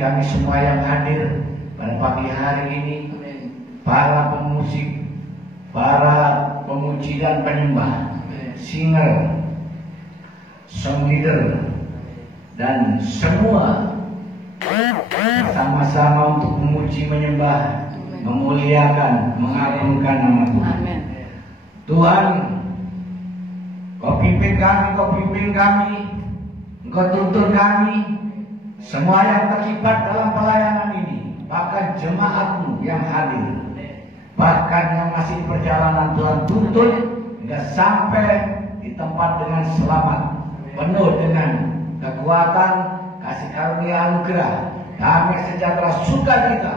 Kami semua yang hadir pada pagi hari ini, para pemusik, para pemuji dan penyembah, singer, song leader, dan semua sama-sama untuk memuji, menyembah, memuliakan, mengagungkan nama Tuhan. Tuhan, Kau pimpin kami, Engkau tuntun kami. Semua yang terlibat dalam pelayanan ini, bahkan jemaat-Mu yang hadir, bahkan yang masih di perjalanan, Tuhan tuntun hingga sampai di tempat dengan selamat, penuh dengan kekuatan, kasih karunia anugerah, damai sejahtera, sukacita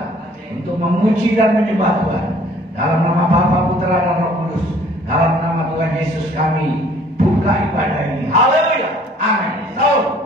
untuk memuji dan menyembah Tuhan. Dalam nama Bapa, Putra dan Roh Kudus, dalam nama Tuhan Yesus kami buka ibadah ini. Haleluya, amin. Salam.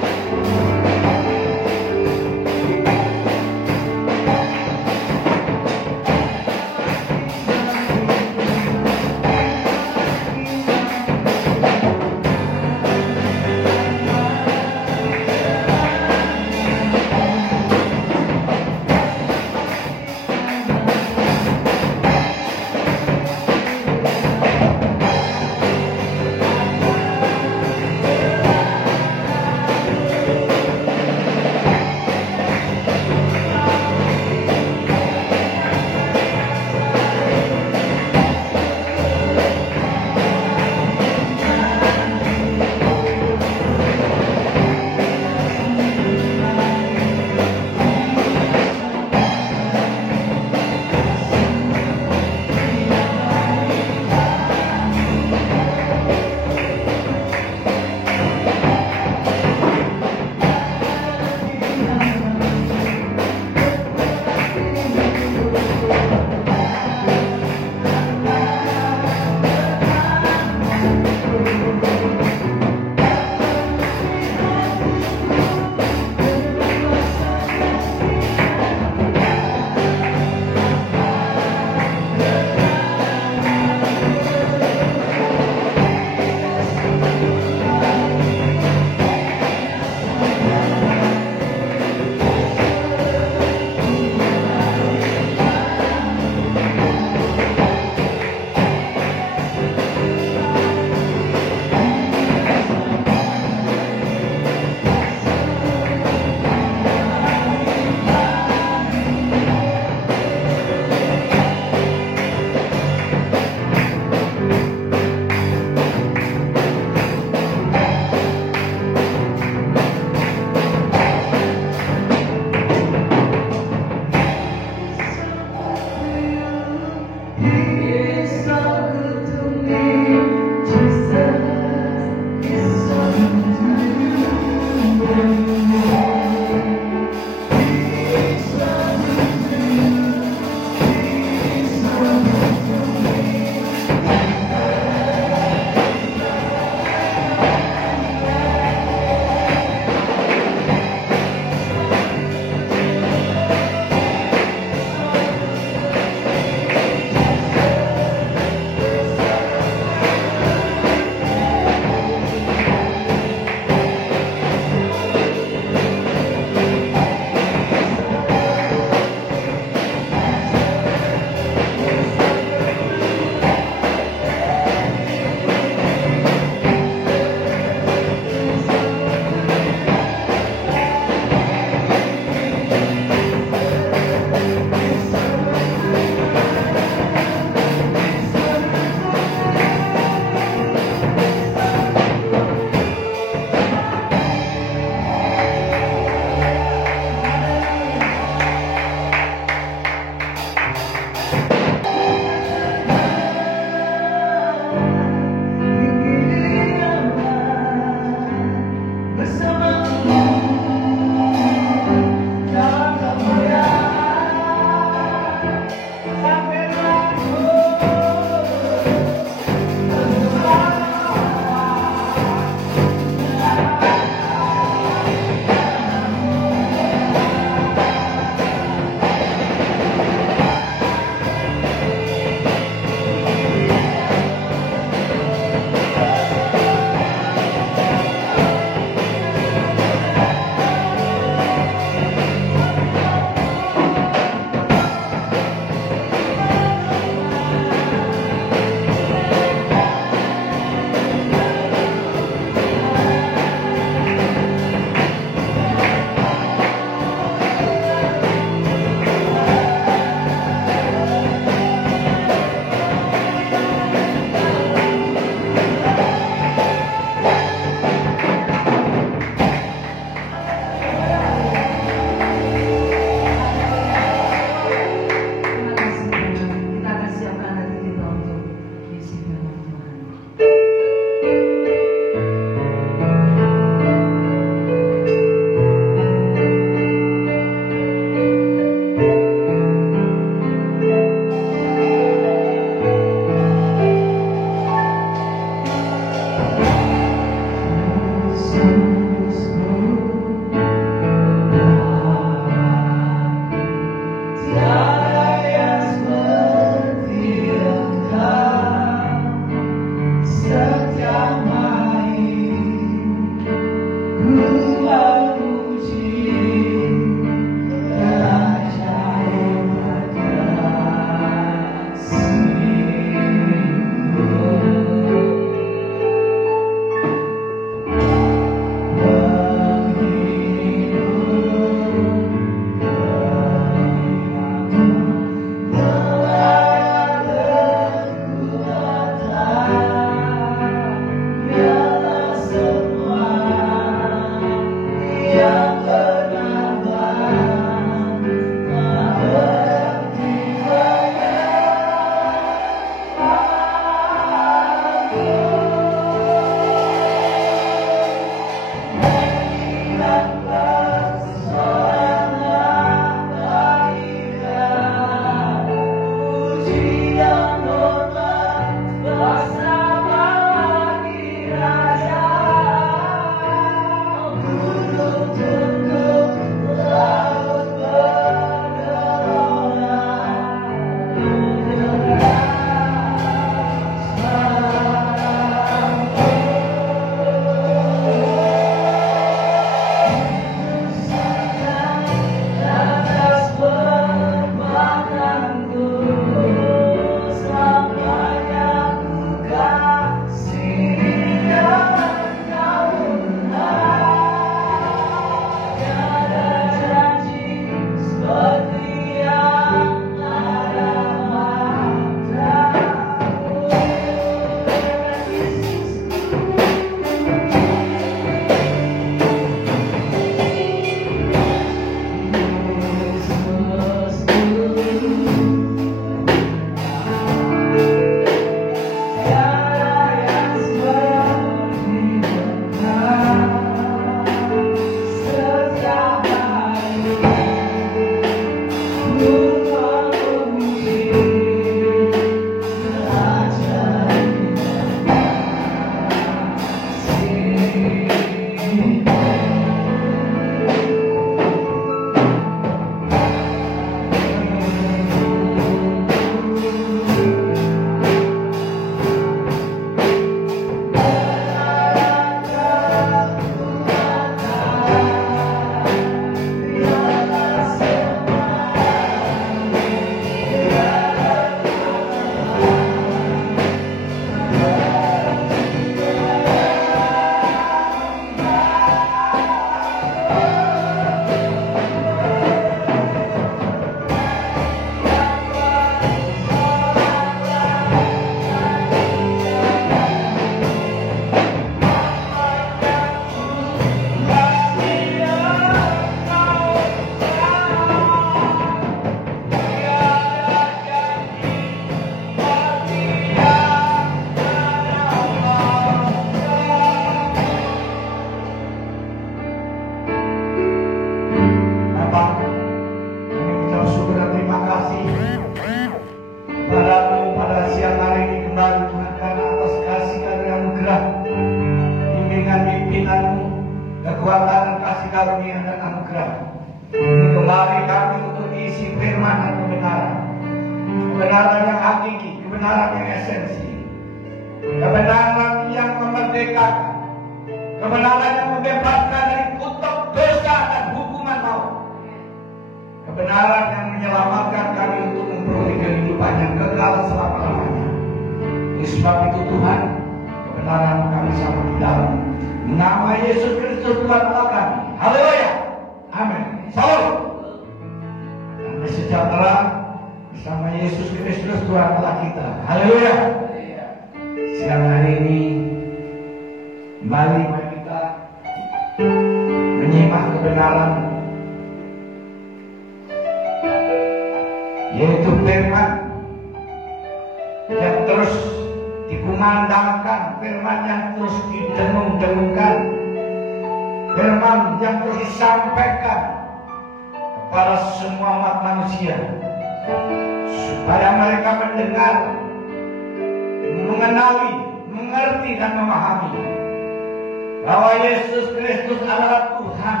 bahwa Yesus Kristus adalah Tuhan.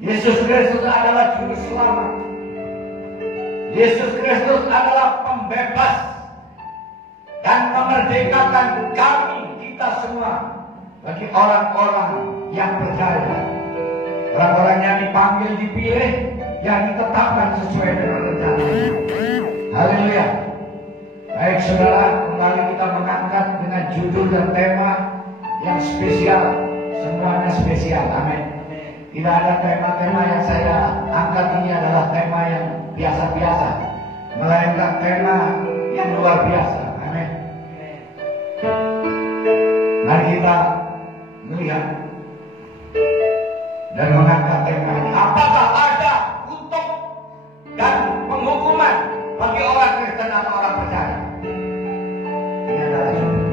Yesus Kristus adalah Juru Selamat. Yesus Kristus adalah pembebas dan memerdekakan kami, kita semua, bagi orang-orang yang percaya. Orang-orang yang dipanggil, dipilih, yang ditetapkan sesuai dengan rencana. Haleluya. Baik saudara, kembali kita mengangkat dengan judul dan tema yang spesial. Semuanya spesial, amin. Tidak ada tema-tema yang saya angkat ini adalah tema yang biasa-biasa, melainkan tema yang luar biasa, amin. Mari kita melihat dan mengangkat tema ini. Apakah ada kutuk dan penghukuman bagi orang Kristen atau orang percaya? Ini adalah judul.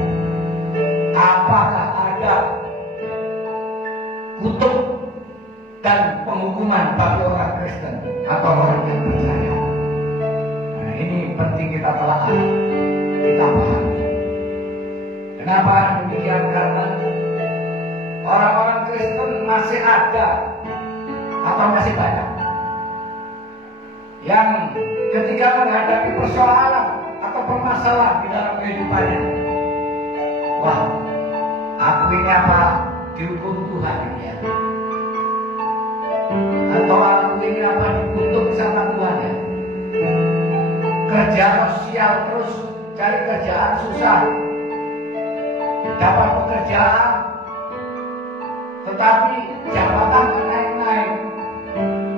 Apakah ada kutuk dan penghukuman bagi orang Kristen atau orang yang percaya? Nah, ini penting kita telah kita pahami. Kenapa demikian? Karena orang-orang Kristen masih ada atau masih banyak yang ketika menghadapi persoalan atau permasalahan di dalam kehidupannya, wah, aku ini apa dihukum Tuhan ini ya? Atau aku ini apa dikutuk sama Tuhan ya? Kerja sosial terus, cari kerjaan susah, dapat pekerjaan tetapi jabatan naik-naik,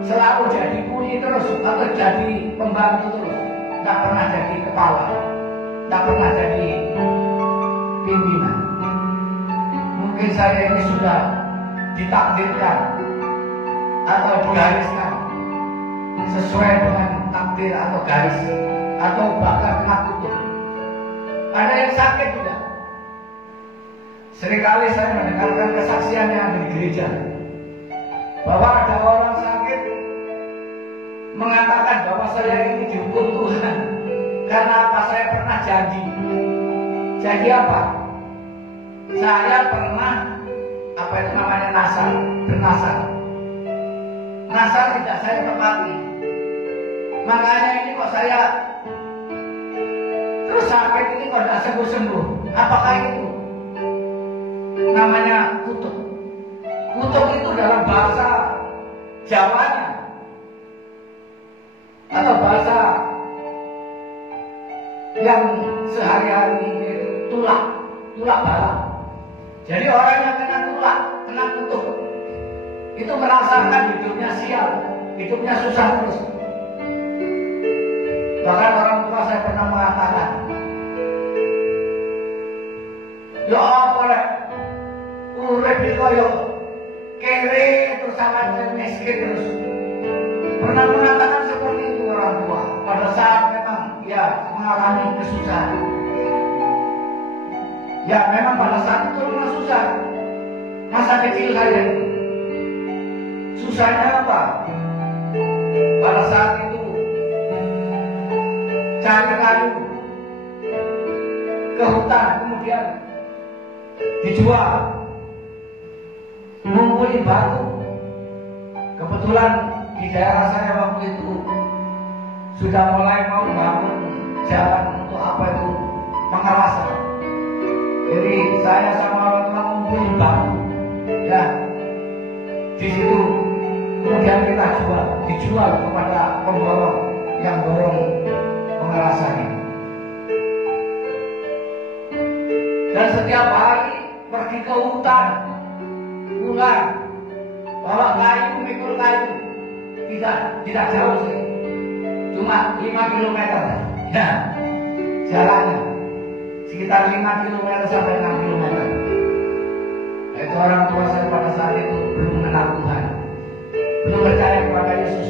selalu jadi kuli terus atau jadi pembantu terus, tidak pernah jadi kepala, tidak pernah jadi pimpinan. Mungkin saya ini sudah ditakdirkan atau digariskan sesuai dengan takdir atau garis, atau bahkan kena kutuk. Ada yang sakit juga. Seringkali saya mendengarkan kesaksian yang ada di gereja bahwa ada orang sakit mengatakan bahwa saya ini dihukum Tuhan karena apa? Saya pernah janji. Janji apa? Saya pernah apa itu namanya nasar, bernasar. Nasar tidak saya tepati. Makanya ini kok saya terus sakit ini kok tidak sembuh-sembuh. Apakah itu namanya kutuk? Kutuk itu dalam bahasa Jawanya atau bahasa yang sehari-hari itu tulak bala. Jadi orang yang kena tulak, kena kutuk, itu merasakan hidupnya sial, hidupnya susah terus. Bahkan orang tua saya pernah mengatakan, ya apa rek, urip iki koyo kere terus sangat miskin terus. Pernah mengatakan seperti itu orang tua pada saat memang ya mengalami kesusahan. Ya memang pada saat itu memang susah. Masa kecil saya itu susahnya apa? Pada saat itu cari kayu ke hutan, kemudian dijual, ngumpulin batu. Kebetulan di daerah saya waktu itu sudah mulai mau bangun jalan untuk apa itu pengawasan. Jadi saya sama orang tua ngumpulin batu, ya di situ kemudian kita dijual kepada pemborong yang borong pengawasan ini. Dan setiap hari pergi ke hutan, pulang, bawa kayu, mikul kayu, tidak jauh sih, cuma 5 km ya jalannya, sekitar 5 km sampai 6 km. Itu orang tua saya pada saat itu belum mengenal Tuhan, belum percaya kepada Yesus.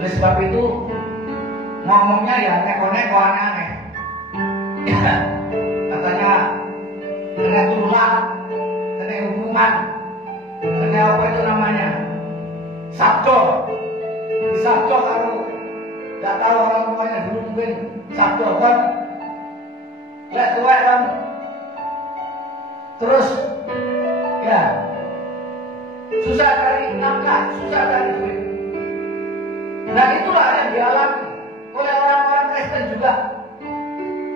Oleh sebab itu ngomongnya ya neko-neko aneh-aneh. Katanya kena tulak, kena hukuman, kena apa itu namanya, sabdo. Di sabdo kalau nggak tahu orang tuanya dulu mungkin sabdo kan, lihat tuwek kan. Terus Ya, susah cari nafkah, susah cari duit. Nah, itulah yang dialami oleh orang-orang Kristen juga,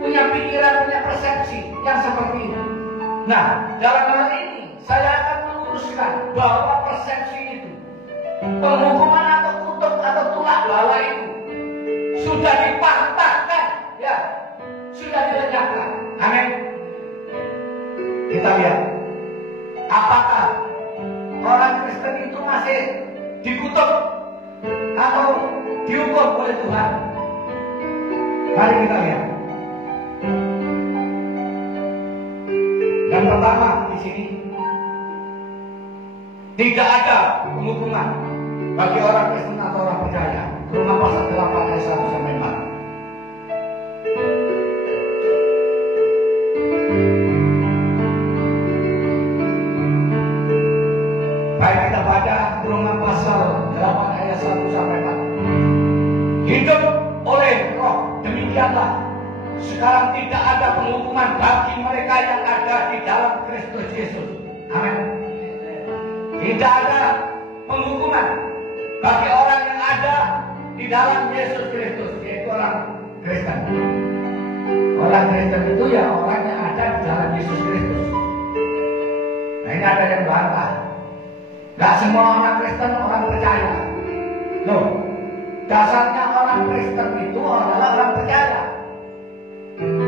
punya pikiran, punya persepsi yang seperti ini. Nah, dalam hal ini saya akan meluruskan bahwa persepsi itu, penghukuman atau kutuk atau tulak bala itu sudah dipatahkan, ya, sudah dilenyapkan. Amin. Kita lihat, apakah orang Kristen itu masih dikutuk atau dihukum oleh Tuhan? Mari kita lihat. Yang pertama di sini, tidak ada penghukuman bagi orang Kristen atau orang percaya. Roma pasal 8 ayat 1 sampai 4. Baik, kita baca Roma pasal 8 ayat 1 sampai 4. Hidup oleh Roh, demikianlah sekarang tidak ada penghukuman bagi mereka yang ada di dalam Kristus Yesus. Amin. Tidak ada penghukuman bagi orang yang ada di dalam Yesus Kristus, yaitu orang Kristen. Orang Kristen itu ya orang yang ada di dalam Yesus Kristus. Nah, ini ada yang bantah. Gak semua orang Kristen orang percaya. Loh, dasarnya orang Kristen itu adalah orang percaya.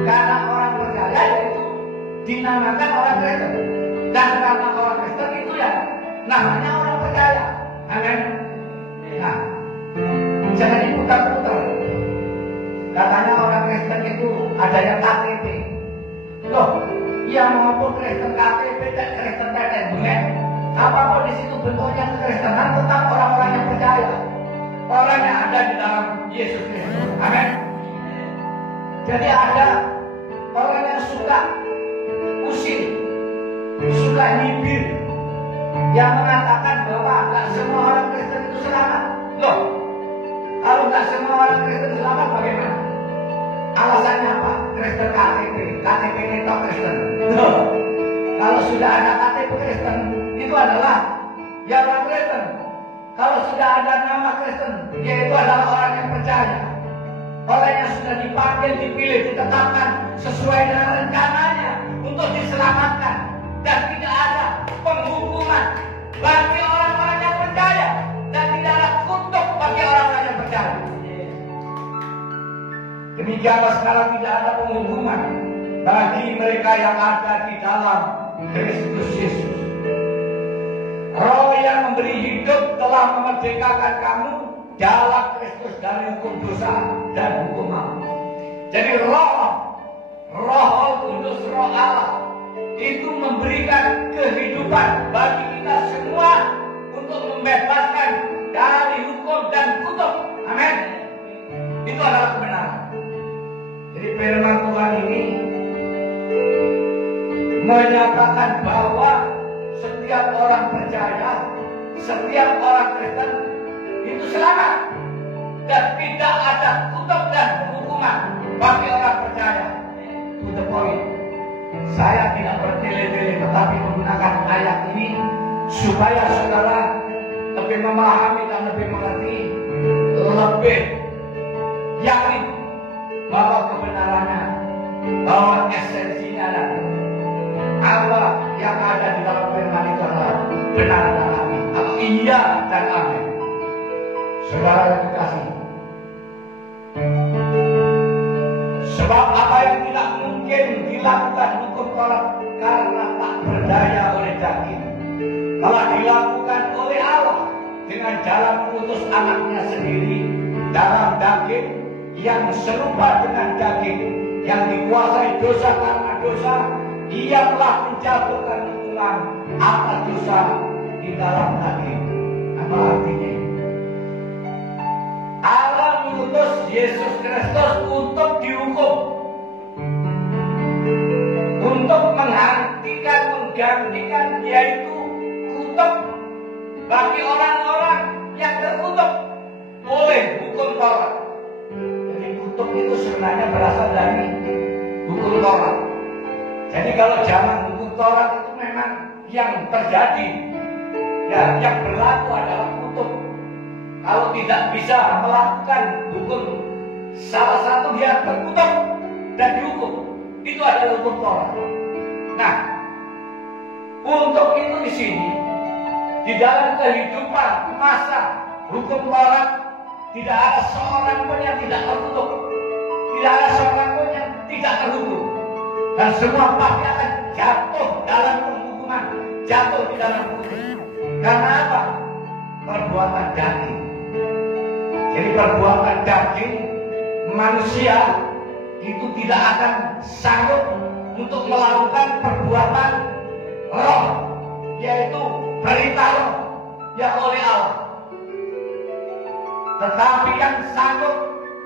Karena orang percaya itu dinamakan orang Kristen. Dan karena orang Kristen itu ya namanya orang percaya. Amin. Nah, jangan diputar-putar. Katanya orang Kristen itu ada yang KTP. Loh, yang maupun Kristen KTP dan Kristen tetek bunga, apapun di situ bentuknya kekristenan, tetap orang-orang yang percaya, orang yang ada di dalam Yesus Kristus. Amin. Jadi ada orang yang suka usil, suka nyibir, yang mengatakan bahwa nggak semua orang Kristen itu selamat. Loh, kalau nggak semua orang Kristen selamat bagaimana? Alasannya apa? Kristen KTP, KTP itu Kristen. Loh, kalau sudah ada KTP Kristen, itu adalah ya orang Kristen. Kalau sudah ada nama Kristen, yaitu adalah orang yang percaya. Orang yang sudah dipanggil, dipilih, ditetapkan sesuai dengan rencananya untuk diselamatkan. Dan tidak ada penghukuman bagi orang-orang yang percaya. Dan tidak ada kutuk bagi orang-orang yang percaya. Demikianlah sekarang tidak ada penghukuman bagi mereka yang ada di dalam Kristus Yesus. Roh yang memberi hidup telah memerdekakan kamu dalam Kristus dari hukum dosa dan hukum maut. Jadi Roh Kudus, Roh Allah itu memberikan kehidupan bagi kita semua untuk membebaskan dari hukum dan kutuk. Amin. Itu adalah kebenaran. Jadi firman Tuhan ini menyatakan bahwa setiap orang percaya, setiap orang Kristen itu selamat dan tidak ada kutuk dan hukuman bagi orang percaya. To the point. Saya tidak bertele-tele tetapi menggunakan ayat ini supaya saudara lebih memahami dan lebih mengerti, lebih yakin bahwa kebenarannya, bahwa esensinya dan Allah yang ada di dalam firman itu adalah benar dan amin. Atau iya dan amin. Saudara yang dikasih, sebab apa yang tidak mungkin dilakukan hukum Taurat karena tak berdaya oleh daging, telah dilakukan oleh Allah dengan jalan mengutus anaknya sendiri dalam daging yang serupa dengan daging yang dikuasai dosa karena dosa. Ia telah menjatuhkan hukuman atas dosa di dalam daging. Apa artinya? Allah mengutus Yesus Kristus untuk dihukum, untuk menggantikan yaitu kutuk bagi orang-orang yang terkutuk oleh hukum Taurat. Jadi kutuk itu sebenarnya berasal dari hukum Taurat. Jadi kalau zaman hukum Taurat itu memang yang terjadi, ya, yang berlaku adalah kutuk. Kalau tidak bisa melakukan hukum, salah satu dia terkutuk dan dihukum. Itu adalah hukum Taurat. Nah, untuk itu di sini, di dalam kehidupan masa hukum Taurat, tidak ada seorang pun yang tidak terkutuk, tidak ada seorang pun yang tidak terhukum, dan semua pasti akan jatuh dalam penghukuman, jatuh di dalam hukum. Karena apa? Perbuatan daging. Jadi perbuatan daging manusia itu tidak akan sanggup untuk melakukan perbuatan roh, yaitu perintah roh yang oleh Allah. Tetapi yang sanggup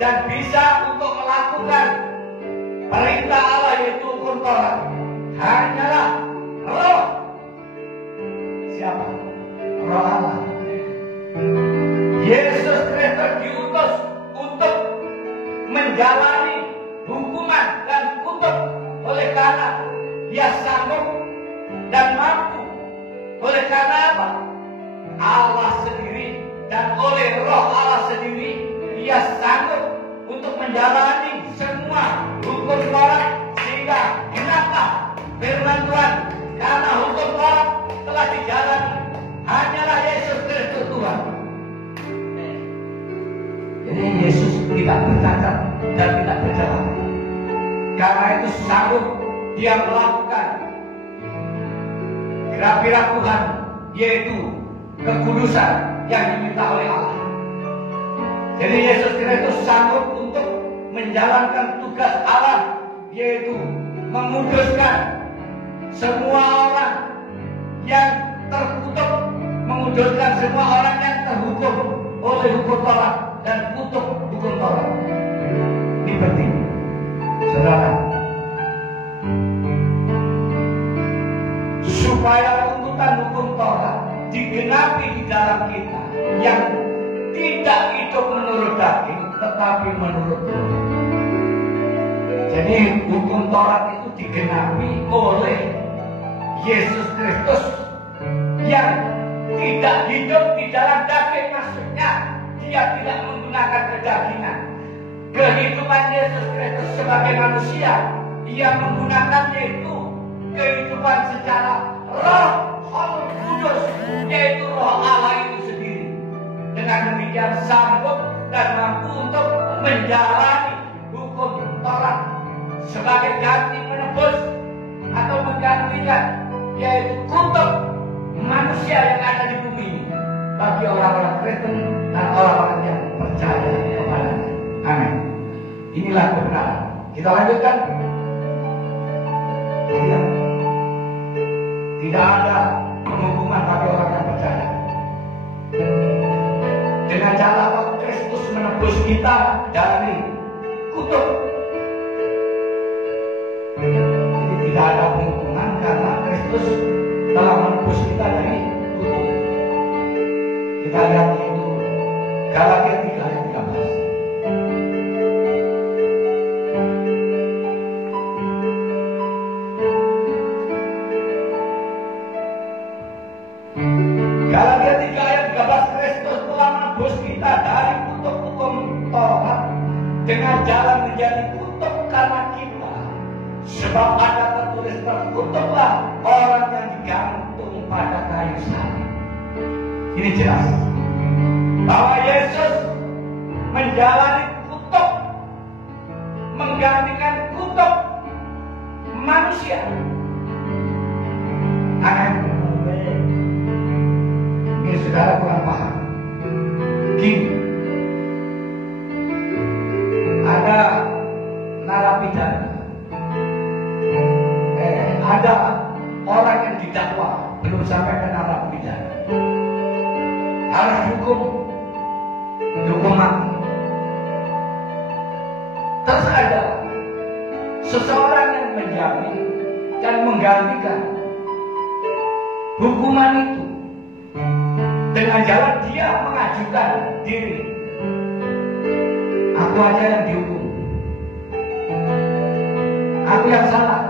dan bisa untuk melakukan perintah Allah, yaitu hukum Taurat, hanyalah roh. Siapa? Roh Allah. Yesus Kristus diutus untuk menjalani hukuman dan kutuk oleh karena dia sanggup dan mampu. Oleh karena apa? Allah sendiri dan oleh roh Allah sendiri dia sanggup untuk menjalani semua hukum Taurat, sehingga genaplah firman Tuhan, karena hukum Taurat telah dijalani, hanyalah Yesus Kristus Tuhan. Jadi Yesus tidak bercacat dan tidak bercelah. Karena itu sanggup dia melakukan gerak-gerak Tuhan, yaitu kekudusan yang diminta oleh Allah. Jadi Yesus Kristus sanggup untuk menjalankan tugas Allah, yaitu menguduskan semua orang yang terkutuk, menguduskan semua orang yang terhukum oleh hukum Taurat dan kutuk hukum Taurat. Ini penting, saudara, supaya tuntutan hukum Taurat digenapi di dalam kita, yang tidak hidup menurut daging tetapi menurut roh. Jadi hukum Taurat itu digenapi oleh Yesus Kristus yang tidak hidup di dalam daging, maksudnya dia tidak menggunakan kedagingan. Kehidupan Yesus Kristus sebagai manusia, dia menggunakannya itu kehidupan secara roh kudus, yaitu roh Allah itu sendiri. Dengan demikian sanggup dan mampu untuk menjalani hukum Taurat sebagai ganti menebus atau menggantikan, yaitu kutuk manusia yang ada di bumi ini bagi orang-orang Kristen dan orang-orang yang percaya kepadanya. Amin. Inilah kebenaran. Kita lanjutkan. Tidak ada penghukuman bagi orang yang percaya. Dengan cara Kristus menebus kita dari kutuk. Jadi tidak ada penghukuman karena Kristus telah menebus kita dari kutuk. Kita lihat itu Galatia 3 ayat 13. Galatia 3 ayat 13, Kristus telah menebus kita dari kutuk hukum Taurat dengan jalan menjadi kutuk karena kita. Sebab ada tertulis, terkutuklah orang yang digantung pada kayu salib. Ini jelas bahwa Yesus menjalani kutuk, menggantikan kutuk manusia. Amin. Ini saudara kurang paham. Gini, ada narapidana, ada orang yang didakwa belum sampai ke narapidana, harus hukum mati. Terus ada seseorang yang menjamin dan menggantikan hukuman itu dengan jalan dia mengajukan diri. Aku aja yang dihukum, aku yang salah.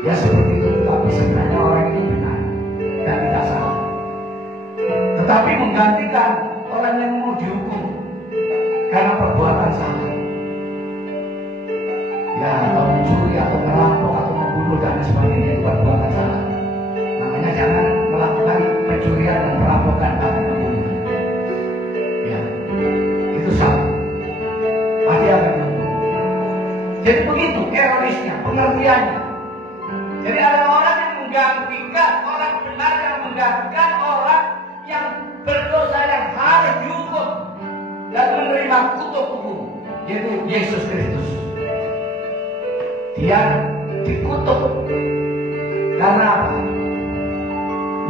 Ya seperti itu, tapi sebenarnya orang itu benar dan tidak salah. Tetapi menggantikan orang yang mau dihukum karena perbuatan salah, ya atau mencuri atau merampok atau membunuh dan sebagainya, itu perbuatan salah. Namanya jangan melakukan pencurian dan perampokan atau membunuh. Ya, itu salah. Pasti akan dihukum. Jadi begitu terorisnya, pengertiannya. Jadi ada orang yang menggantikan orang benar, yang menggantikan orang yang berdosa yang harus dihukum dan menerima kutuk hukum, yaitu Yesus Kristus. Dia dikutuk karena apa?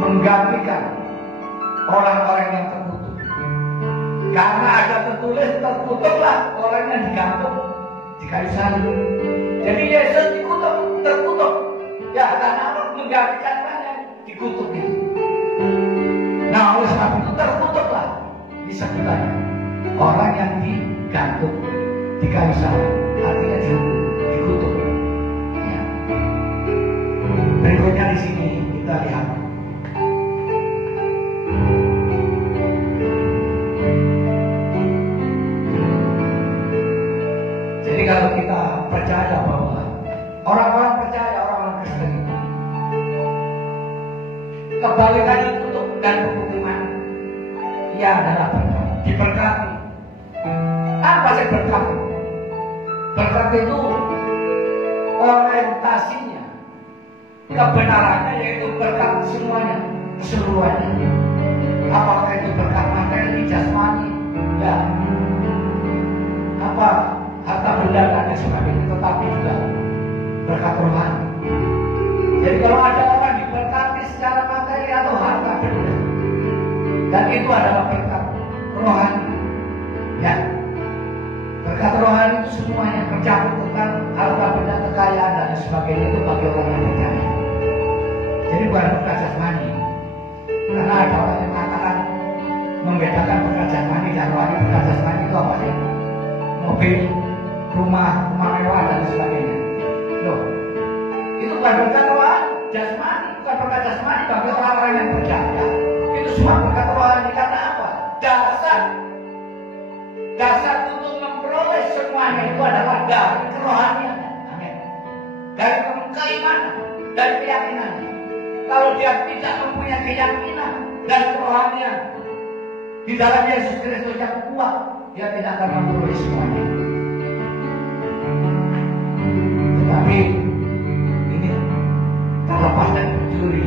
Menggantikan orang-orang yang terkutuk. Karena ada tertulis terkutuklah orang yang digantung di kayu salib. Jadi Yesus dikutuk, terkutuk. Ya karena apa? Menggantikan orang yang dikutuk itu. Nah oleh sebab itu terkutuklah disebutannya orang yang digantung di kayu salib, artinya dikutuk. Ya. Berikutnya di sini kita lihat. Jadi kalau kita percaya bahwa orang-orang percaya, orang-orang Kristen itu kebalikannya kutuk dan hukuman, ia adalah berkat, diberkati. Apa sih berkat? Berkat itu orientasinya, kebenarannya yaitu berkat semuanya, keseluruhannya. Apakah itu berkat materi, jasmani, ya, apa harta benda dan sebagainya, tetapi juga berkat rohani. Jadi kalau ada orang diberkati secara materi atau harta benda, dan itu adalah berkat rohani, ya, berkat rohani itu semuanya tercakup tentang harta benda, kekayaan dan sebagainya, itu bagi orang yang percaya. Jadi bukan berkat jasmani, karena ada orang yang mengatakan membedakan berkat jasmani dan rohani. Berkat jasmani itu apa sih? Mobil, rumah mewah dan sebagainya. Loh, itu bukan berkat rohani, jasmani, bukan berkat jasmani bagi orang-orang yang percaya. Itu semua berkat rohani. Karena apa? Dasar untuk memperoleh semuanya itu adalah dari kerohanian. Amin. Dari keimanan, dari keyakinan. Kalau dia tidak mempunyai keyakinan dan kerohanian di dalam Yesus Kristus yang kuat, dia tidak akan memperoleh semuanya. Tetapi ini terlepas dari pencuri.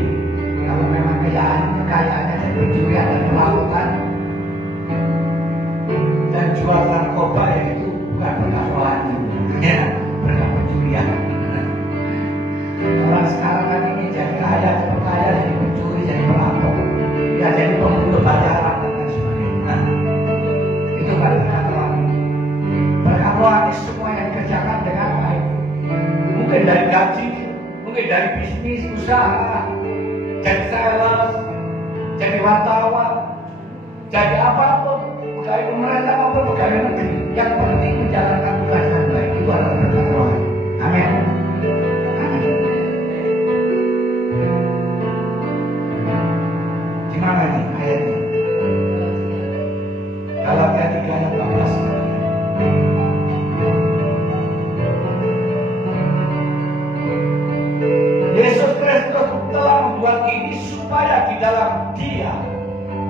Kalau memang kekayaannya dari pencurian dan perampokan dan jual narkoba, ya itu bukan berkat rohani, ya, berkat pencurian. Orang sekarang kan ini jadi kaya, cepat kaya, jadi pencuri, jadi perampok, ya jadi pembunuh bayaran dan sebagainya. Itu kan berkat rohani. Berkat rohani semua yang dikerjakan dengan baik. Mungkin dari gaji, mungkin dari bisnis, usaha, jadi sales, jadi wartawan, jadi apapun, pegawai pemerintah maupun pegawai negeri, yang penting menjalankan tugas dengan baik, itu adalah berkat rohani. Amin. Amin. Di mana nih ayatnya? Galatia 3 ayat 14. Yesus Kristus telah membuat ini supaya di dalam Dia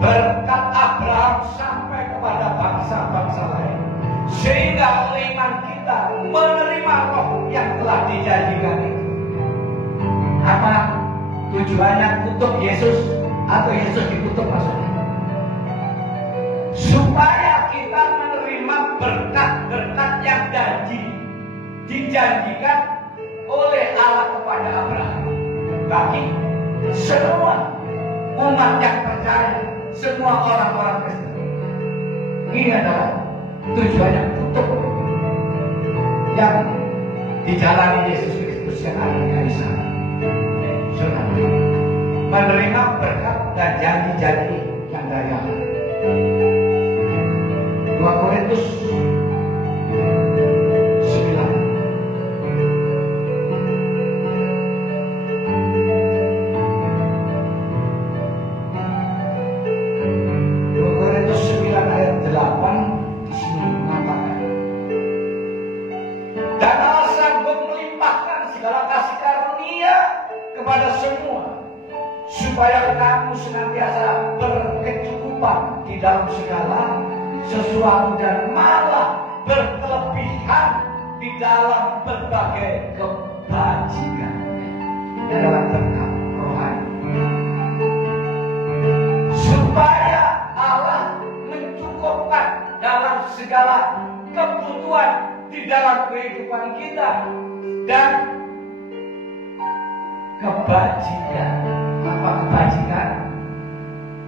berkat Abraham sampai kepada bangsa-bangsa lain, sehingga oleh iman kita menerima roh yang telah dijanjikan itu. Apa tujuannya kutuk Yesus atau Yesus dikutuk maksudnya? Supaya kita menerima berkat-berkat yang dijanjikan oleh Allah kepada Abraham bagi semua umat yang percaya, semua orang-orang Kristen. Ini adalah tujuannya kutuk yang dijalani Yesus Kristus yang ada di kayu salib. Saudara, menerima berkat dan janji-janji yang dari Allah. 2 Korintus 9. supaya kamu senantiasa berkecukupan di dalam segala sesuatu dan malah berkelebihan di dalam berbagai kebajikan, di dalam berkat rohani, supaya Allah mencukupkan dalam segala kebutuhan di dalam kehidupan kita. Dan kebajikan, apa kebajikan?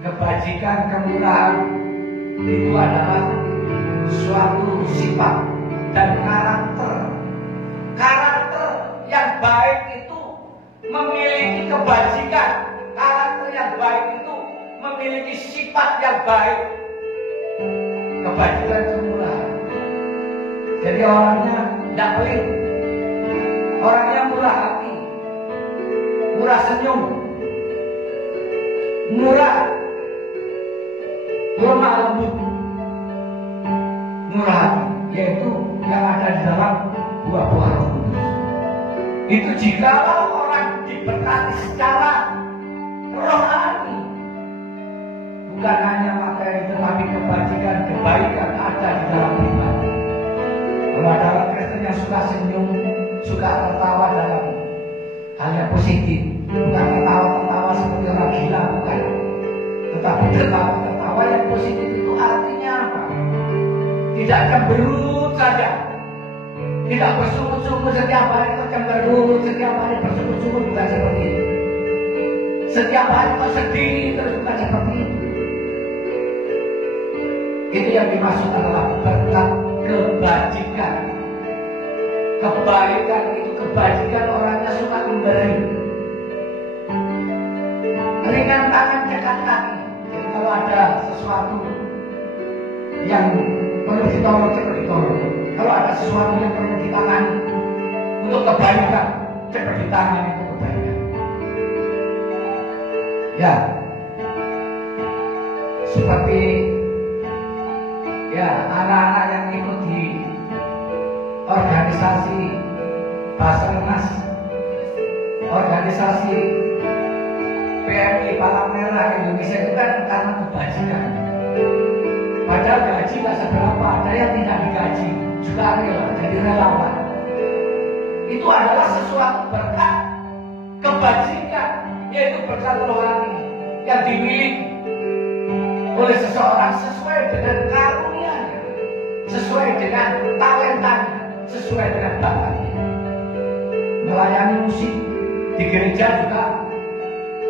Kebajikan, kemurahan itu adalah suatu sifat dan karakter yang baik itu memiliki kebajikan. Karakter yang baik itu memiliki sifat yang baik. Kebajikan, kemurahan. Jadi orangnya tidak pelit, orangnya murah hati, murah senyum, lemah lembut, murah hati, yaitu yang ada di dalam buah-buah Roh Kudus. Itu jikalau orang diberkati secara rohani, bukan hanya materi tetapi kebajikan, kebaikan ada di dalam pribadi. Kalau ada orang Kristen yang suka senyum, suka tertawa dalam hal yang positif, bukan tertawa seperti orang gila, bukan, tetapi tertawa yang positif itu artinya apa? Tidak cemberut saja, tidak bersungut-sungut setiap hari kok cemberut, setiap hari bersungut-sungut, bukan seperti itu. Setiap hari kok sedih terus, bukan seperti itu. Itu yang dimaksud adalah berkat kebajikan. Kebaikan itu, kebajikan, orangnya suka memberi. Ringan tangan, dekat kaki. Jadi kalau ada sesuatu yang perlu ditolong, cepat ditolong. Kalau ada sesuatu yang perlu ditangani untuk kebaikan, cepat ditangani untuk kebaikan. Ya, seperti ya anak-anak yang ikut di organisasi Basarnas, organisasi PMI Palang Merah Indonesia itu kan karena kebajikan. Padahal gaji nggak seberapa, ada yang tidak digaji juga rela, jadi relawan. Itu adalah sesuatu berkat kebajikan, yaitu berkat rohani yang dimiliki oleh seseorang sesuai dengan karunia-Nya, sesuai dengan talentanya, sesuai dengan bakatnya. Melayani musik di gereja juga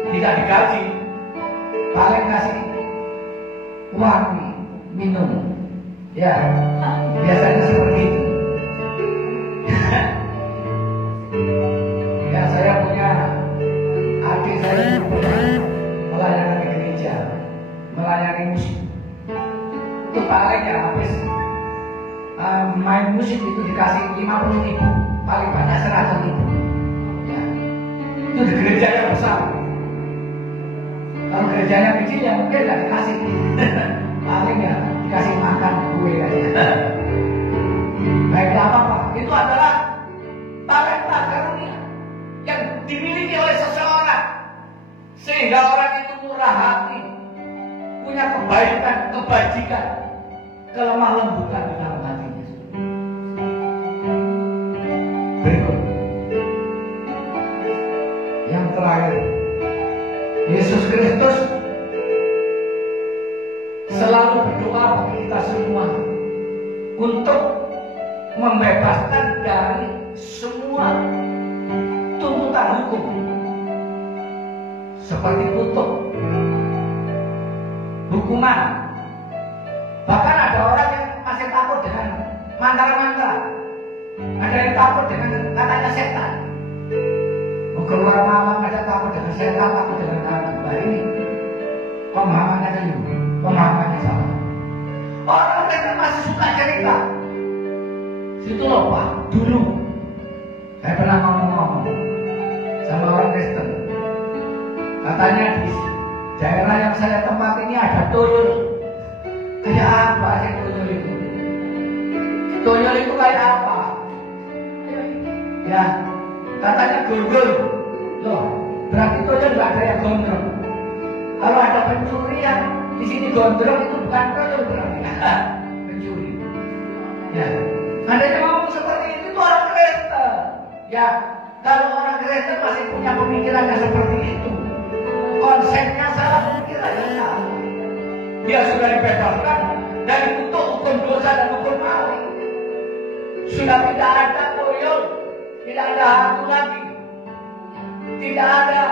tidak digaji, paling kasih uang minum, ya biasanya seperti itu. Ya, saya punya adik saya melayani di gereja, melayani musik. Itu paling ya habis main musik itu dikasih 50.000, paling banyak 100.000. Ya, itu di gereja yang besar. Kalau gerejanya kecil ya mungkin nggak dikasih. Paling ya dikasih makan kue aja. Baik, apa-apa. Itu adalah talenta karunia yang dimiliki oleh seseorang, sehingga orang itu murah hati, punya kebaikan, kebajikan, kelemah lembutan di dalam hatinya. Berikut yang terakhir, Yesus Kristus selalu berdoa bagi kita semua untuk membebaskan dari semua tuntutan hukum, seperti kutuk, hukuman. Bahkan ada orang yang masih takut dengan mantra-mantra, ada yang takut dengan katanya setan. Keluar malam ada takut dengan setan, takut dengan hantu. Nah, ini pemahamannya keliru, pemahamannya salah. Orang Kristen masih suka cerita. Situ loh Pak, dulu saya pernah ngomong sama orang Kristen. Katanya di daerah yang saya tempat ini ada tuyul. Kayak apa sih tuyul itu? Tuyul itu kayak apa? Ya, katanya gondol. Loh, berarti tuyul nggak ada yang gondrong. pencurian. Di sini gondrong itu bukan pencuri berarti. Pencuri. Ya. Ada yang ngomong seperti itu orang Kristen. Ya, kalau orang Kristen masih punya pemikiran yang seperti itu, konsepnya salah, pemikirannya salah. Dia sudah dibebaskan dari hukum dosa dan hukum maling. Sudah tidak ada tuyul, tidak ada hantu lagi, tidak ada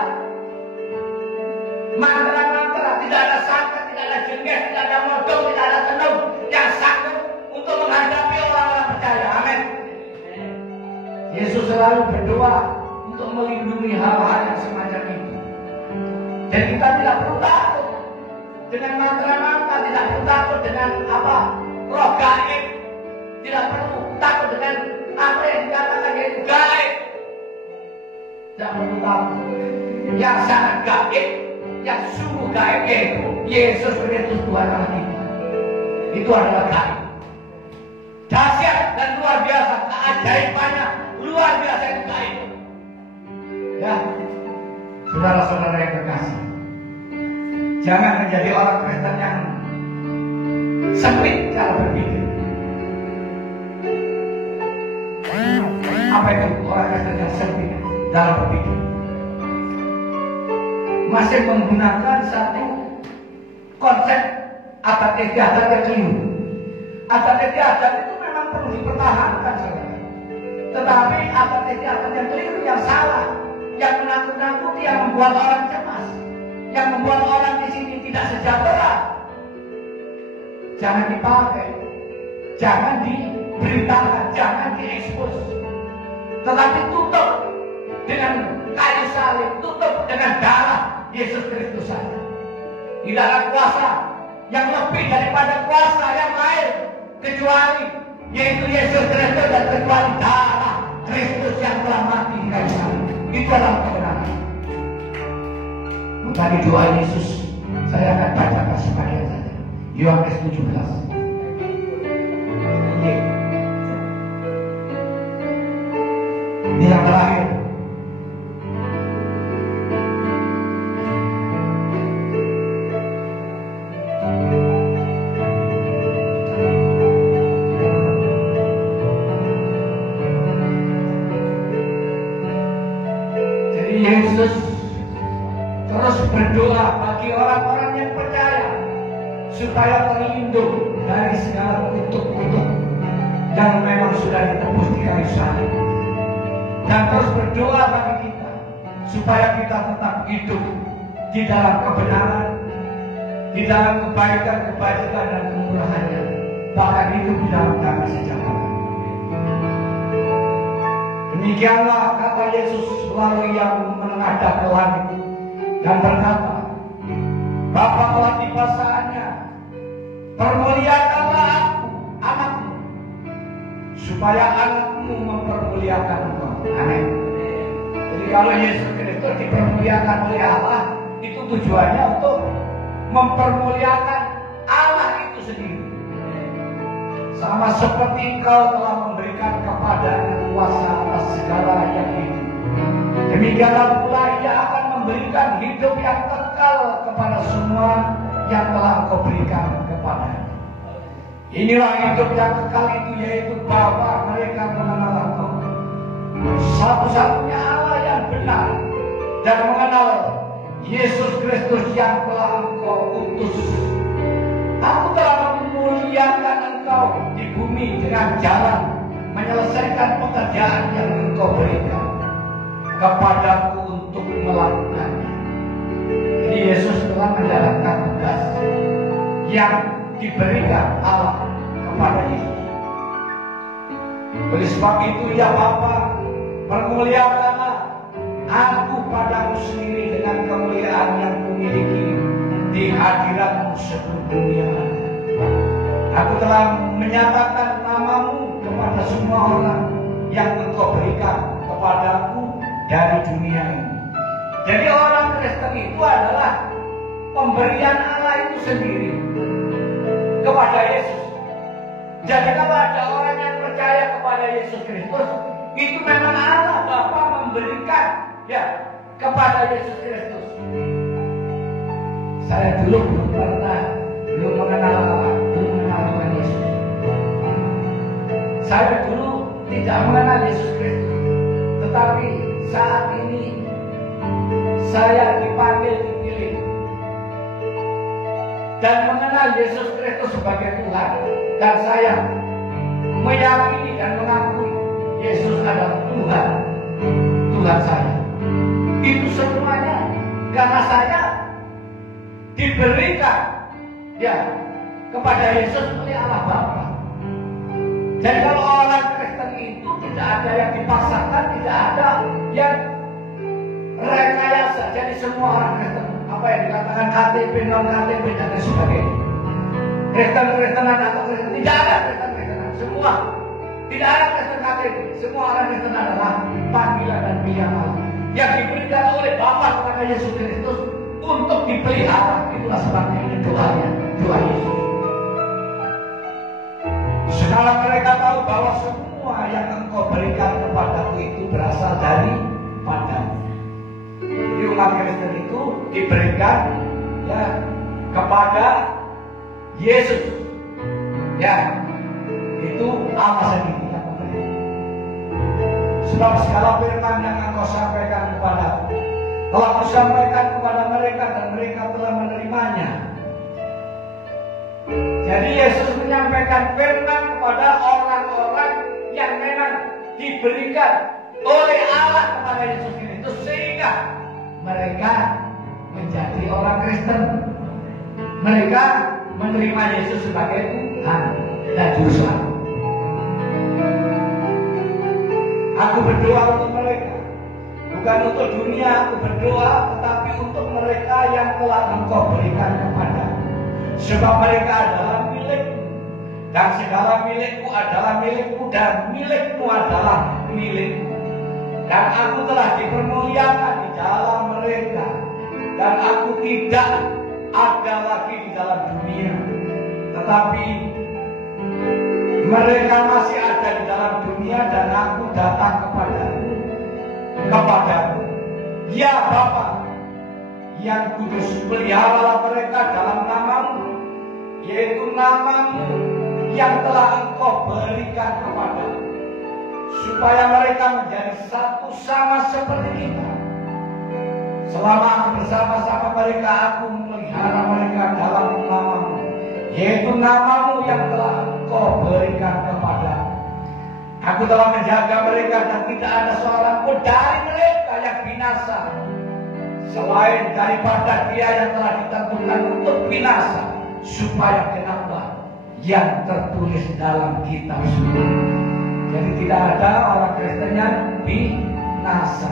mantra-mantra, tidak ada sangka, tidak ada jengges, tidak ada modong, tidak ada tenung yang sanggup untuk menghadapi orang-orang percaya. Amin. Yesus selalu berdoa untuk melindungi hal-hal yang semacam itu. Dan kita tidak perlu takut dengan mantra-mantra, tidak perlu takut dengan roh gaib, tidak perlu takut dengan apa yang dikatakan yaitu gaib. Tidak perlu takut. Yang sangat gaib, yang sungguh gaib yaitu Yesus Kristus Tuhan Allah kita. Itu adalah gaib. Dahsyat dan luar biasa, keajaibannya luar biasa itu gaib. Ya, saudara-saudara yang terkasih, jangan menjadi orang Kristen yang sempit cara berpikir. Apa itu orang Kristen yang sempit dalam berpikir? Masih menggunakan satu konsep adat istiadat yang keliru. Adat istiadat itu memang perlu dipertahankan, saudara. Tetapi adat istiadat yang keliru, yang salah, yang menakut-nakuti, yang membuat orang cemas, yang membuat orang di sini tidak sejahtera, jangan dipakai, jangan diberitakan, jangan diekspos. Tetapi tutup dengan kayu salib, tutup dengan darah Yesus Kristus saja. Tidak ada kuasa yang lebih daripada kuasa yang lain kecuali yaitu Yesus Kristus dan kecuali darah Kristus yang telah mati di kayu salib. Itu adalah kebenaran. Tadi doa Yesus saya akan bacakan sebagian saja. Yohanes 17. Ini yang terakhir. Jadi Yesus terus berdoa bagi orang-orang yang percaya supaya terlindung dari segala kutuk-kutuk yang memang sudah ditebus di kayu salib. Dan terus berdoa bagi kita supaya kita tetap hidup di dalam kebenaran, di dalam kebaikan, kebajikan dan kemurahannya, bahkan hidup di dalam damai sejahtera. Demikianlah kata Yesus melalui yang menengadah ke langit dan berkata, Bapa telah tiba saatnya, permuliakanlah aku, anakmu, supaya anakmu mempermuliakan engkau. Amin. Jadi kalau Yesus Kristus dipermuliakan oleh Allah, itu tujuannya untuk mempermuliakan Allah itu sendiri. Sama seperti engkau telah memberikan kepadanya kuasa atas segala yang hidup, demikianlah pula ia akan memberikan hidup yang kekal kepada semua yang telah engkau berikan kepadanya. Inilah hidup yang kekal itu, yaitu bahwa mereka mengenal engkau, satu-satunya Allah yang benar, dan mengenal Yesus Kristus yang telah engkau utus. Aku telah memuliakan engkau di bumi dengan jalan menyelesaikan pekerjaan yang engkau berikan kepadaku untuk melakukannya. Jadi Yesus telah menjalankan tugas yang diberikan Allah kepada Yesus. Oleh sebab itu ya Bapa, permuliakanlah aku padamu sendiri dengan kemuliaan yang kumiliki di hadiratmu sebelum dunia ada. Aku telah menyatakan namamu kepada semua orang yang engkau berikan kepadaku dari dunia ini. Jadi orang Kristen itu adalah pemberian Allah itu sendiri kepada Yesus. Jadi kalau ada orang yang percaya kepada Yesus Kristus, itu memang Allah Bapa memberikan kepada Yesus Kristus. Saya dulu belum mengenal Tuhan Yesus. Saya dulu tidak mengenal Yesus Kristus. Tetapi saat ini saya dipanggil, dipilih dan mengenal Yesus Kristus sebagai Tuhan. Dan saya meyakini dan mengakui Yesus adalah Tuhan saya. Itu semuanya karena saya diberikan kepada Yesus oleh Allah Bapa. Jadi kalau orang Kristen itu tidak ada yang dipaksakan, tidak ada yang rekayasa. Jadi semua orang Kristen, apa yang dikatakan KTP, non KTP dan lain sebagainya, Kristen-Kristenan atau Kristen, tidak ada Kristen-Kristenan. Semua tidak ada Kristen KTP. Semua orang Kristen adalah panggilan dan pilihan Allah yang diberikan oleh Bapa kepada Yesus Kristus untuk dipelihara. Itulah sebabnya ini doanya, doa Yesus. Sekarang mereka tahu bahwa semua yang engkau berikan kepadaku itu berasal dari padamu. Jadi umat Kristen itu diberikan kepada Yesus. Itu Allah sendiri yang memberi. Sebab segala firman yang engkau sampaikan kepadaku telah kusampaikan kepada mereka dan mereka telah menerimanya. Jadi Yesus menyampaikan firman kepada orang-orang yang memang diberikan oleh Allah kepada Yesus Kristus sehingga mereka menjadi orang Kristen. Mereka menerima Yesus sebagai Tuhan dan Juru Selamat. Aku berdoa untuk mereka, bukan untuk dunia aku berdoa, tetapi untuk mereka yang telah engkau berikan kepada. Sebab mereka adalah milikmu, dan segala milikku adalah milikmu, dan milikmu adalah milikku. Dan aku telah dipermuliakan di dalam mereka, dan aku tidak ada lagi di dalam dunia, tetapi mereka masih ada di dalam dunia, dan aku datang kepadamu. Ya Bapa yang kudus, peliharalah mereka dalam namamu, yaitu namamu yang telah engkau berikan kepadamu, supaya mereka menjadi satu sama seperti kita. Selama aku bersama-sama mereka, aku memelihara mereka dalam namamu, yaitu namamu yang telah engkau berikan kepadamu. Aku telah menjaga mereka dan tidak ada seorang pun dari mereka yang binasa, selain daripada dia yang telah ditentukan untuk binasa, supaya genaplah yang tertulis dalam kitab suci. Jadi tidak ada orang Kristen yang binasa,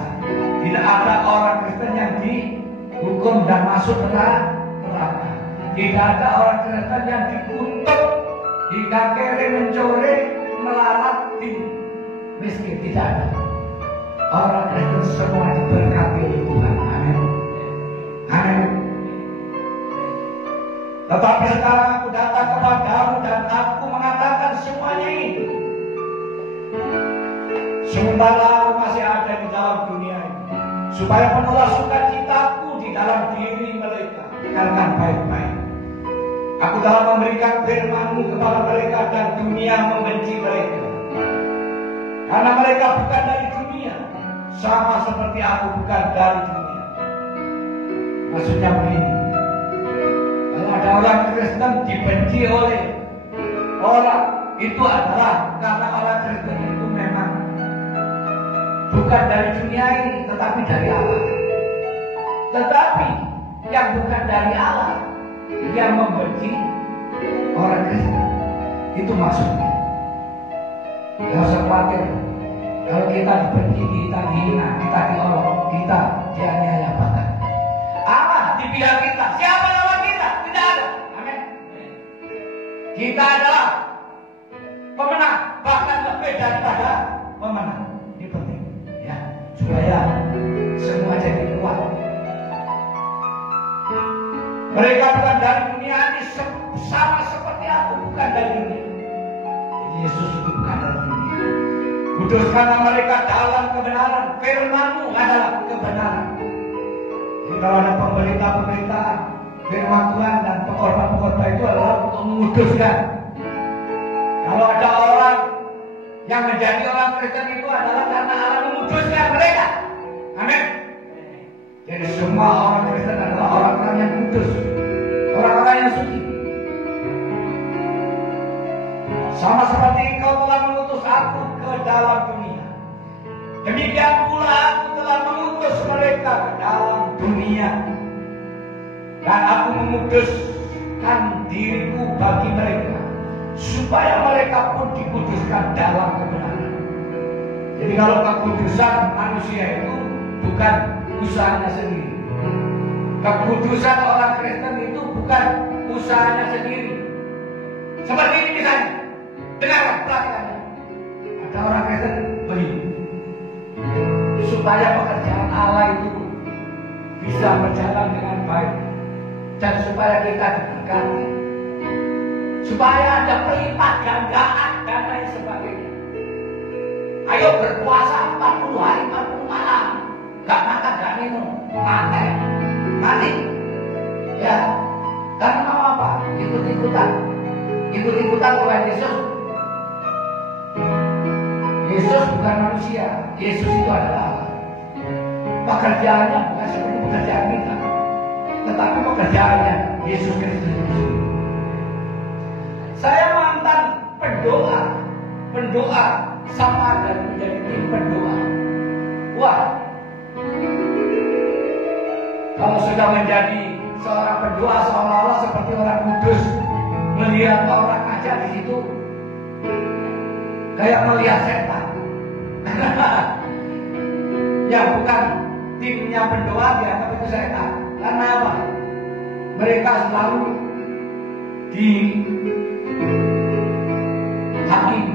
tidak ada orang Kristen yang dihukum dan masuk neraka, tidak ada orang Kristen yang dikutuk, dikakeri, mencore, melarat, miskin. Tidak ada. Orang Kristen semua diberkati oleh Tuhan. Amin. Amin. Tetapi sekarang aku datang kepadamu dan aku mengatakan semuanya ini sementara aku masih ada di dalam dunia ini, supaya penuhlah sukacitaku di dalam diri mereka. Dengarkan baik-baik. Aku telah memberikan firman-Mu kepada mereka dan dunia membenci mereka, karena mereka bukan dari dunia, sama seperti aku bukan dari dunia. Maksudnya begini, kalau ada orang Kristen dibenci oleh orang, itu adalah karena orang Kristen itu memang bukan dari dunia ini, tetapi dari Allah. Tetapi yang bukan dari Allah, yang membenci orang Kristen, itu maksudnya. Gak usah khawatir. Kalau kita dibenci, kita dihina, kita diolok, kita dianiaya bahkan. Allah di pihak kita. Siapa lawan kita? Tidak ada. Amin. Kita adalah pemenang, bahkan lebih daripada pemenang. Ini penting, ya, supaya semua jadi kuat. Mereka bukan dari dunia ini, sama seperti aku bukan dari dunia. Yesus itu bukan dari dunia. Kuduskanlah mereka dalam kebenaran. Firman-Mu adalah kebenaran. Jadi kalau ada pemberita-pemberita firman Tuhan dan pengkhotbah itu adalah untuk menguduskan. Kalau ada orang yang menjadi orang Kristen itu adalah karena Allah menguduskan mereka. Amin. Jadi semua orang Kristen adalah orang-orang yang kudus, orang-orang yang suci. Sama seperti Engkau telah mengutus aku ke dalam dunia, demikian pula aku telah mengutus mereka ke dalam dunia. Dan aku menguduskan diriku bagi mereka, supaya mereka pun dikuduskan dalam kebenaran. Jadi kalau kekudusan manusia itu bukan usahanya sendiri. Kekudusan orang Kristen itu bukan usahanya sendiri. Seperti ini misalnya, dengarlah perhatiannya. Ada orang Kristen begini, supaya pekerjaan Allah itu bisa berjalan dengan baik, dan supaya kita diberkati, supaya ada pelipat gandaan dan lain sebagainya. Ayo berpuasa 40 hari 40 malam, gak makan gak minum, mati. Ya, karena mau apa? Ikut-ikutan oleh Yesus. Yesus bukan manusia, Yesus itu adalah Allah. Pekerjaannya bukan seperti pekerjaan kita, tetapi pekerjaannya Yesus Kristus itu. Saya mantan pendoa sama dan menjadi tim pendoa. Wah, kalau sudah menjadi seorang pendoa seolah-olah seperti orang kudus, melihat orang aja di situ kayak melihat setan. Yang bukan timnya pendoa dianggap itu setan. Karena apa? Mereka selalu dihakimi.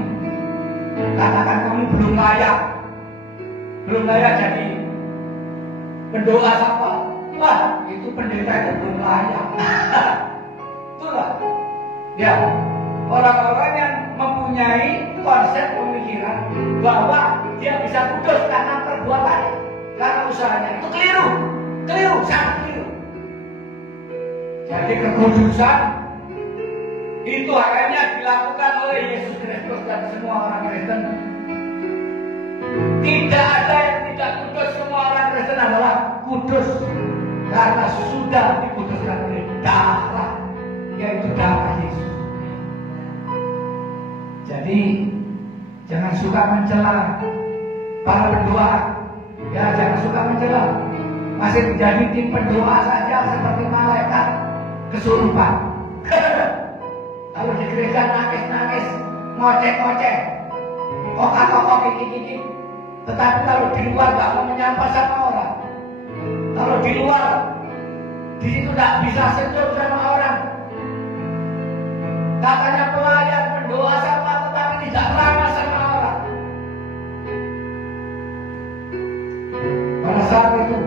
Katakan kamu belum layak jadi pendoa siapa? Wah, itu pendeta itu belum layak. Itulah. Ya, orang-orang yang mempunyai konsep pemikiran bahwa dia bisa kudus karena perbuatannya, karena usahanya, itu keliru, sangat keliru. Jadi kekudusan itu hanya dilakukan oleh Yesus Kristus dan semua orang Kristen. Tidak ada yang tidak kudus, semua orang Kristen adalah kudus karena sudah dikuduskan oleh darah, yaitu darah Yesus. Jadi jangan suka mencela para pendoa, ya jangan suka mencela. Masih menjadi tim pendoa saja seperti malaikat kesurupan. Kalau di gereja nangis, ngoceh-ngoceh, kokak-kokok, kiki-kiki. Tetapi kalau di luar gak mau menyapa sama orang, kalau di luar di situ gak bisa senyum sama orang. Katanya pelayan pendoa sama, tetapi tidak ramah sama orang. Pada saat itu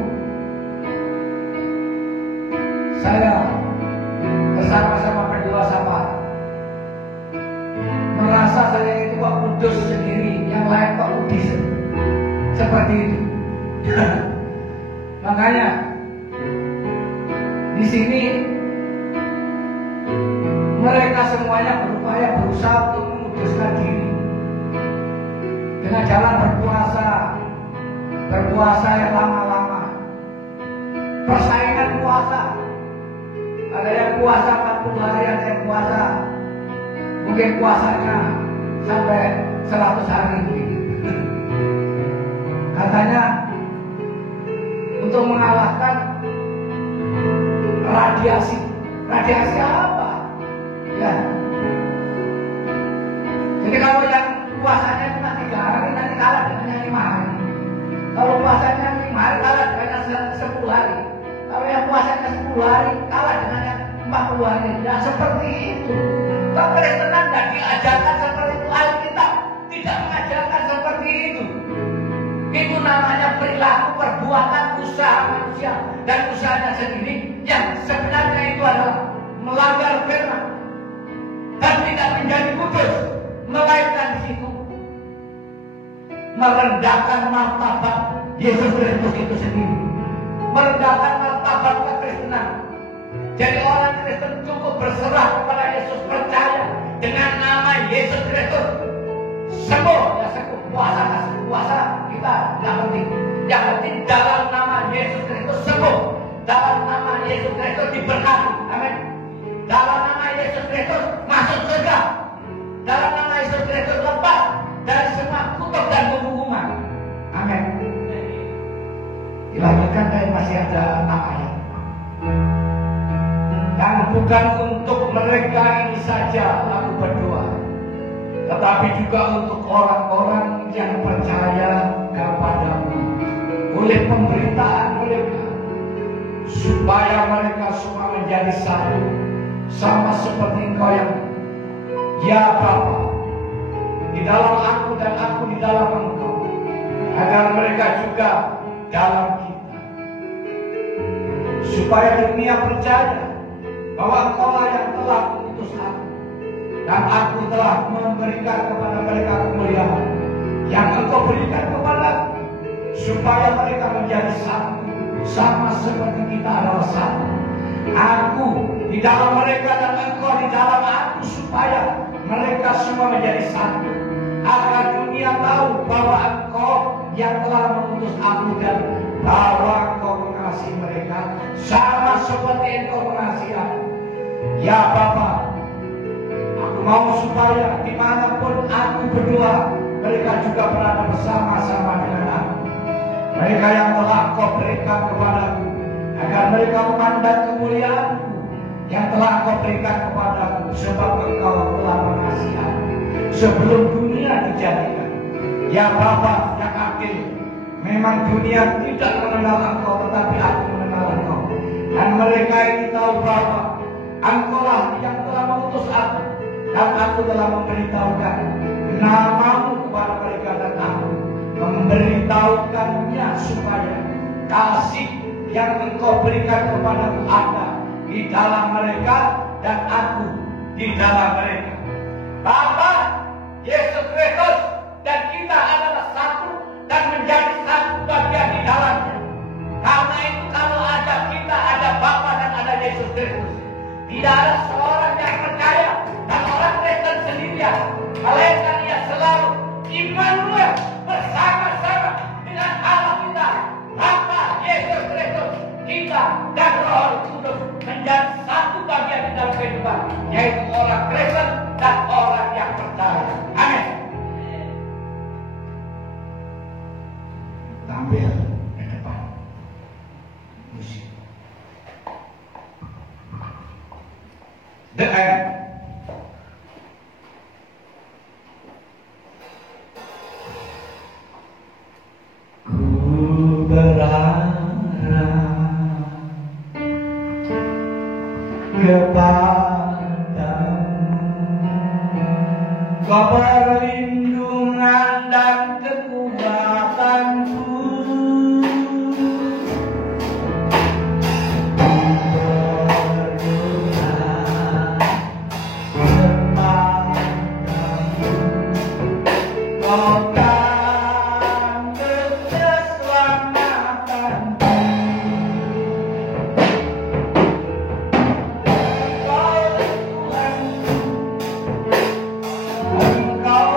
saya bersama-sama pendoa sama, merasa saya itu kok kudus sendiri, yang lain kok kudis. Seperti itu. Makanya di sini mereka semuanya berusaha untuk menguduskan diri dengan jalan berpuasa yang lama-lama, persaingan puasa. Ada yang puasa 40 hari, ada yang puasa mungkin puasanya sampai 100 hari begitu. Katanya untuk mengalahkan radiasi apa? Ya. Jadi kalau yang puasanya cuma 3 hari nanti kalah dengan yang 5 hari. Kalau puasanya 5 hari kalah dengan yang 10 hari. Kalau yang puasanya 10 hari kalah dengan yang 40 hari. Ya seperti itu. Kekristenan tidak diajarkan seperti itu. Alkitab tidak mengajarkan seperti itu. Itu namanya perilaku, perbuatan, usaha manusia dan usahanya sendiri yang sebenarnya itu adalah melanggar firman dan tidak menjadi kudus, melainkan di situ merendahkan martabat Yesus Kristus itu sendiri, merendahkan martabat kekristenan. Jadi berserah kepada Yesus, percaya dengan nama Yesus Kristus, sembuh ya sembuh, puasa kita nggak penting. Yang penting dalam nama Yesus Kristus sembuh, dalam nama Yesus Kristus diberkati, amin. Dalam nama Yesus Kristus masuk surga, dalam nama Yesus Kristus lepas dari semua kutuk dan penghukuman, amin. Dilanjutkan dan masih ada namanya. Dan bukan untuk mereka ini saja aku berdoa, tetapi juga untuk orang-orang yang percaya kepadamu oleh pemberitaan mereka, supaya mereka semua menjadi satu, sama seperti Engkau yang ya Bapa, di dalam aku dan aku di dalam Engkau, agar mereka juga dalam kita, supaya dunia percaya bahwa Engkaulah yang telah mengutus aku, dan aku telah memberikan kepada mereka kemuliaan yang Engkau berikan kepadaku, supaya mereka menjadi satu, sama seperti kita adalah satu. Aku di dalam mereka dan Engkau di dalam aku, supaya mereka semua menjadi satu, agar dunia tahu bahwa Engkau yang telah mengutus aku, dan bahwa Engkau mengasihi mereka sama seperti Engkau mengasihi aku. Ya Bapa, aku mau supaya dimanapun aku berdoa, mereka juga berada bersama-sama dengan aku. Mereka yang telah Engkau berikan kepadaku, agar mereka memandang kemuliaan-Ku yang telah Engkau berikan kepadaku, sebab Engkau telah mengasihi aku sebelum dunia dijadikan. Ya Bapa yang adil, memang dunia tidak mengenal Engkau, tetapi aku mengenal Engkau. Dan mereka ini tahu bahwa Engkaulah yang telah mengutus aku, dan aku telah memberitahukan namamu kepada mereka, dan aku memberitahukannya supaya kasih yang Engkau berikan kepadaku ada di dalam mereka, dan aku di dalam mereka. Bapa, Yesus Kristus dan kita adalah satu dan menjadi satu bagian di dalamnya. Karena itu kalau ada kita, ada Bapa dan ada Yesus Kristus. Tidak ada seorang yang percaya dan orang Kristen sendirian, melainkan ia selalu Immanuel, bersama-sama dengan Allah kita, Bapa, Yesus Kristus, kita dan Roh Kudus menjadi satu bagian di dalam kehidupan, yaitu orang Kristen dan orang yang percaya. Amin. Tampil ke depan musik. The end. Ku berharap kepadamu, Kau perlindungan dan kekuatanku. Engkau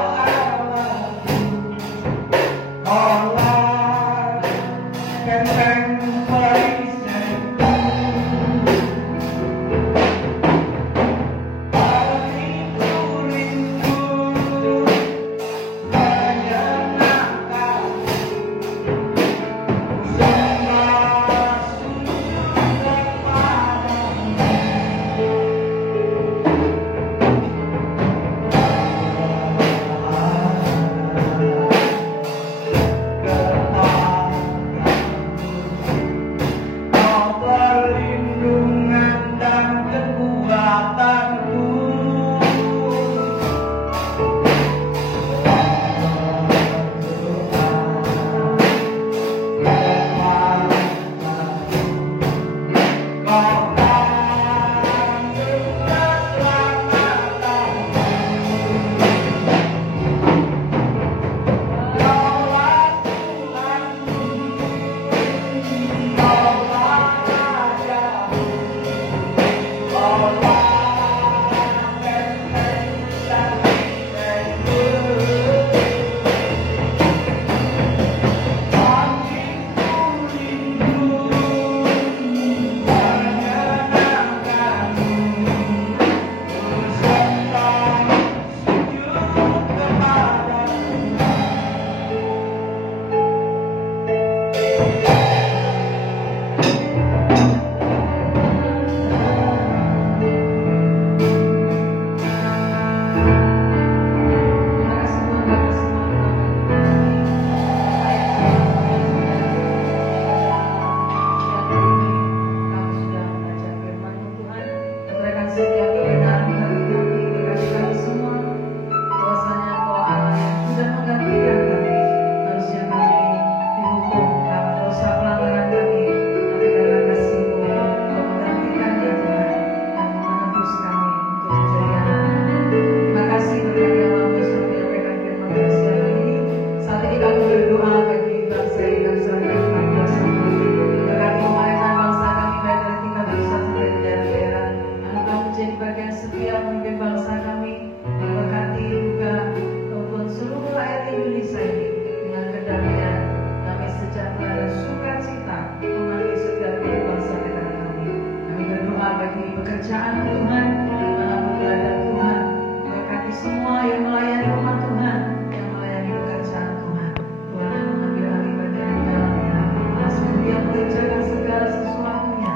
pekerjaan Tuhan, dimanapun berada Tuhan, berkati semua yang melayani rumah Tuhan, yang melayani pekerjaan Tuhan. Tuhan yang mengambil alih bagian di dalamnya, masih Dia mengerjakan segala sesuatunya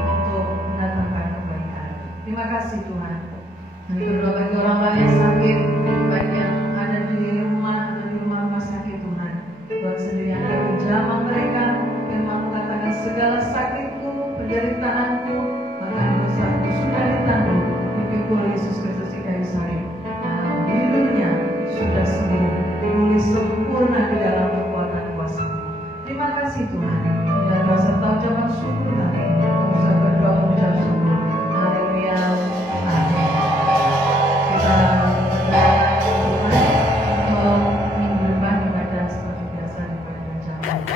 untuk mendatangkan kebaikan. Terima kasih Tuhan. Kami berdoa bagi orang-orang yang sakit, baik yang ada di rumah atau di rumah sakit Tuhan. Tuhan sendiri yang akan menjamah mereka, firman mengatakan segala sakitku, penderitaanku, bahkan dosaku sudah ditanggung di pikul Yesus Kristus di kayu salib. Hidupnya sudah sembuh, ditulis sempurna di dalam kekuatan kuasa. Terima kasih Tuhan. Dan doa serta ucapan syukur kami, kami bisa berdoa mengucap syukur. Haleluya. Amin. Kita berdoa Tuhan untuk minggu depan ibadah seperti biasa di pada jam 8.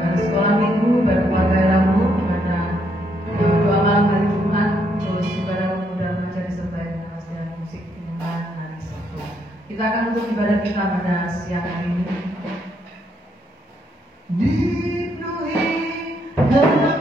Pada sekolah minggu, pada keluarga Rabu, pada doa malam hari Jumat, terus ibadah pemuda remaja disertai dengan latihan musik iman hari Sabtu. Kita akan untuk ibadah kita pada siang hari ini. Dipenuhi dengan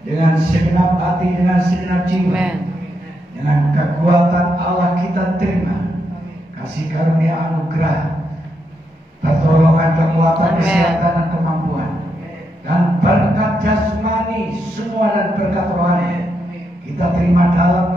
dengan segenap hati, dengan segenap jiwa, dengan kekuatan Allah kita terima kasih karunia anugerah, pertolongan, kekuatan, kesehatan dan kemampuan, dan berkat jasmani semua dan berkat rohani kita terima dalam